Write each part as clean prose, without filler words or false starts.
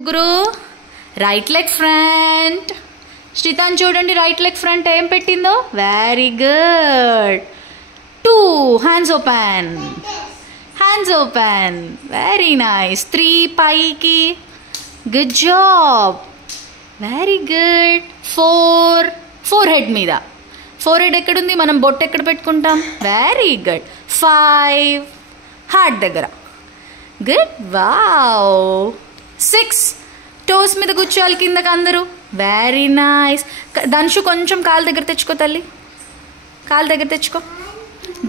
గురు right leg front. శ్రీతాన్ చూడండి, right leg front ఏం పెట్టిందో. Very good. 2 hands open, hands open. Very nice. 3 పైకి. Good job. Very good. 4 four head మీద. Four head ఎక్కడుంది, మనం బొట్టు ఎక్కడ పెట్టుకుంటాం. Very good. 5 హార్ట్ దగ్గర. గుడ్. వావ్. 6 టోస్ మీద కూర్చోవాలి కిందకి అందరూ. Very nice. ధనుషు కొంచెం కాలు దగ్గర తెచ్చుకో తల్లి, కాలు దగ్గర తెచ్చుకో.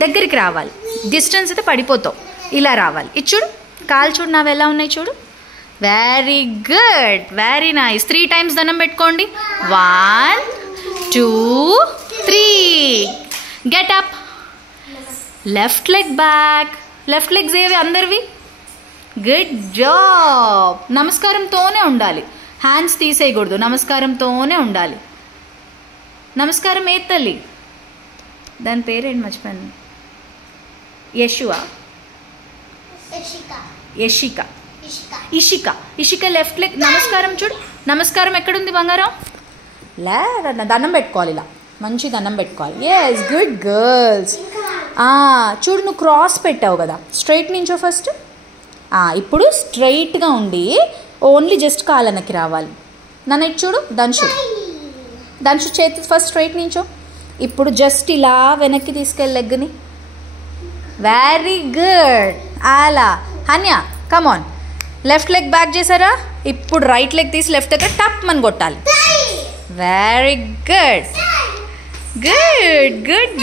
దగ్గరికి రావాలి, డిస్టెన్స్ అయితే పడిపోతావు. ఇలా రావాలి. ఇది చూడు, కాలు చూడు నావి ఎలా ఉన్నాయి చూడు. Very good. Very nice. 3 times దండం పెట్టుకోండి. 1 2 3. Get up. Left leg back. Left legs ఏవి అందరివి. Good job. నమస్కారంతోనే ఉండాలి, హ్యాండ్స్ తీసేయకూడదు. నమస్కారంతోనే ఉండాలి. నమస్కారం ఏ తల్లి, దాని పేరేంటి మర్చిపోయాను. యశువా, యశిక, ఇషిక. Ishika left leg. నమస్కారం చూడు. నమస్కారం ఎక్కడుంది బంగారం. దండం పెట్టుకోవాలి, ఇలా మంచి దండం పెట్టుకోవాలి. Yes, good girls. చూడు, నువ్వు క్రాస్ పెట్టావు కదా, స్ట్రైట్ నుంచో ఫస్ట్. ఇప్పుడు స్ట్రైట్గా ఉండి ఓన్లీ జస్ట్ కాలనకి రావాలి. నన్ను ఇటు చూడు. ధనుషు చేతి ఫస్ట్ స్ట్రైట్ నుంచో. ఇప్పుడు జస్ట్ ఇలా వెనక్కి తీసుకెళ్ళి లెగ్ని. Very good. అలా. Hanya come on. Left leg back చేసారా. ఇప్పుడు రైట్ లెగ్ తీసి లెఫ్ట్ దగ్గర టప్ అని కొట్టాలి. Very good. Good good.